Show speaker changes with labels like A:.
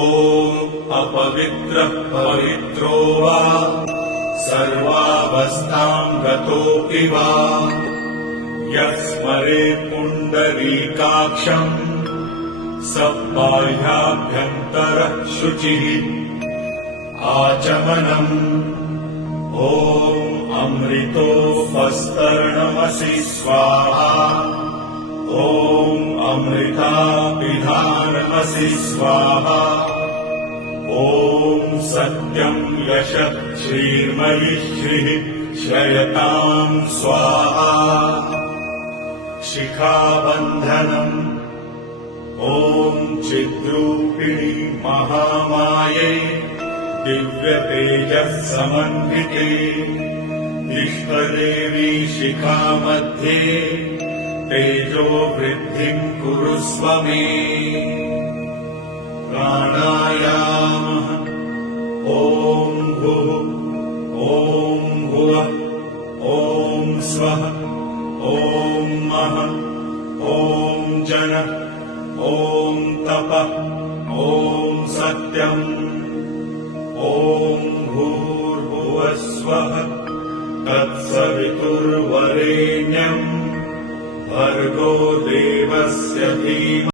A: ॐ अपवित्रः पवित्रो वा सर्वावस्थाम् गतोऽपि वा यः स्मरे पुण्डरीकाक्षम् स बाह्याभ्यन्तरः शुचिः आचमनम् ॐ अमृतोपस्तरणमसि स्वाहा। ॐ अमृतापिधानमसि स्वाहा। ॐ सत्यम् यशः श्रीर्मयि श्रीः श्रयताम् स्वाहा। शिखाबन्धनम् ॐ चिद्रूपिणि महामाये दिव्यतेजः समन्विते इष्टदेवी शिखामध्ये तेजो वृद्धिम् कुरुष्व मे प्राणायामः। ॐ भुः ॐ भुवः ॐ स्वः ॐ मः ॐ जनः ॐ तपः ॐ सत्यम् ॐ भूर्भुवः स्वः तत्सवितुर्वरेण्यम् भर्गो देवस्य धीमहि